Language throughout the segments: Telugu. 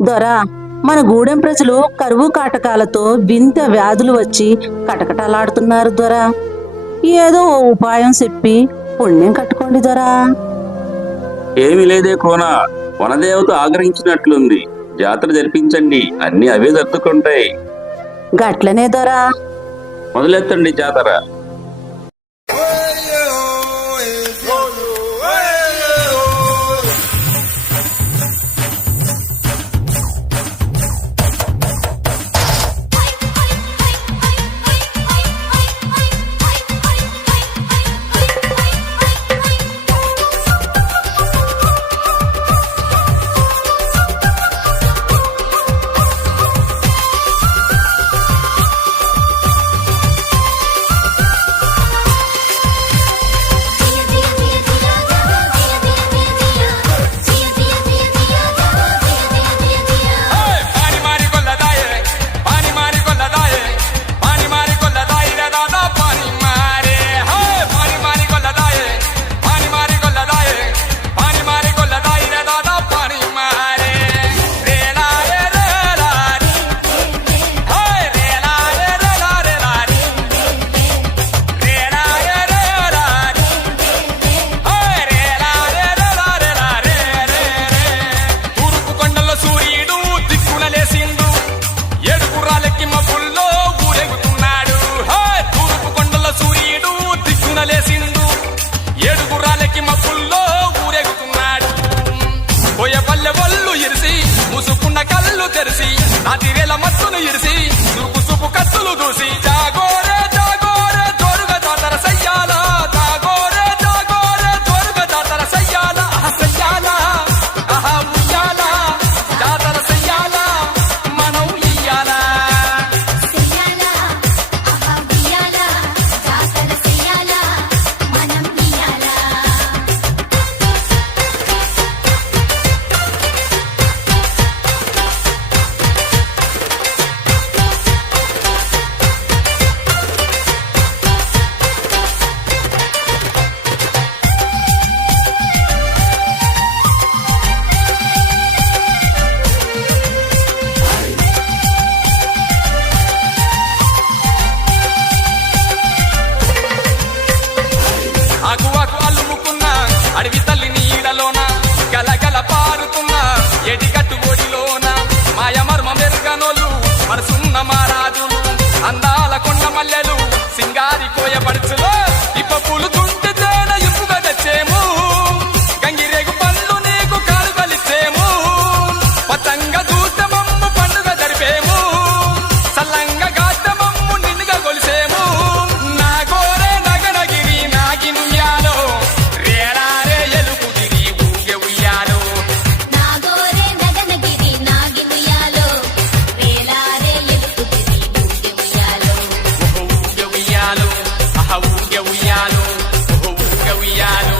దొరా, మన గూడెం ప్రజలు కరువు కాటకాలతో వింత వ్యాధులు వచ్చి కటకటలాడుతున్నారు దొరా. ఏదో ఓ ఉపాయం చెప్పి పుణ్యం కట్టుకోండి దొరా. ఏమీ లేదే కోన, వనదేవత ఆగ్రహించినట్లుంది. జాతర జరిపించండి, అన్ని అవే సర్దుకుంటాయి. గట్లనే దొరా. మొదలెత్తండి జాతర. నాటివేల మత్తును ఇరిసి సుపు సుపు కత్తులు దూసి జాగోరే జాగోరే జోరుగా జాతర సయ్యాల, జాగోరే జాగోరే జోరుగా జాతర సయ్యాల, సయ్యాల ఆహా ఉయ్యాల, జాతర సయ్యాల మనం ఇయ్యాల. ఆకువాకు అల్లుముకున్న అడవి తల్లి నీడలోన గలగల పారుతున్న ఎడిగట్టు ఒడిలోన మాయమర్మ మెరుగనోలు మనసున్న మారాజులు అందాల కొండ మల్లెలు సింగారి కోయపడుచులో ఇప్ప పూలు తుంటి తేన ఇప్పుగా తెచ్చేము గంగిరేగు పళ్ళు నీకు కానుకలిచ్చేము పతంగ దూతమమ్ము పండుగ జరిపేము సల్లంగా గాతమమ్ము నిన్నుగా కొలిసేము నా గోరే నగనగిరి నాగినుయాలో రేరారే ఎలుగుదిరి ఊగే ఉయ్యాలో నాగోరే నగనగిరి నాగినుయాలో రేలారే ఎలుగుదిరి ఊగే ఉయ్యాలో ఊగే ఉయ్యాలో ఆహా ఊగే ఉయ్యాలో ఊగే ఉయ్యాలో.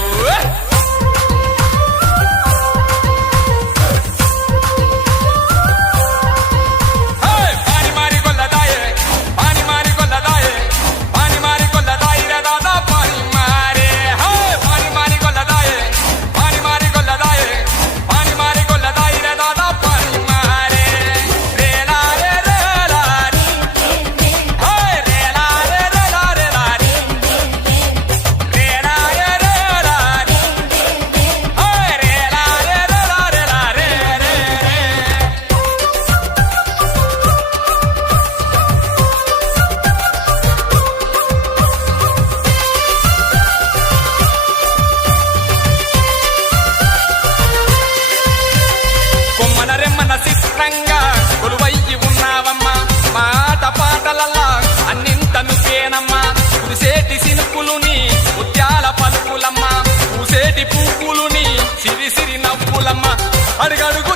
పాని మారి గొల్లదాయే పాని మారి గొల్లదాయే పాని మారి గొల్లదాయి రే దాదా పాని మారే పాని మారి గొల్లదాయే పాని మారి గొల్లదాయే పాని మారి గొల్లదాయి రే దాదా పాని మారే రేలారే రేలారి రేలారే రేలారే లారి రేలారే రేలారి రేలారే రేలారే లారే రే. కొమ్మన రెమ్మన చిత్రంగా కొలువయ్యి ఉన్నావమ్మా మాట పాటలల్లా అన్నింత నువ్వేనమ్మా కురిసేటి సినుకులుని ముత్యాల పలుకులమ్మ పూసేటి పువ్వులుని సిరి సిరి నవ్వులమ్మ అడుగడుగు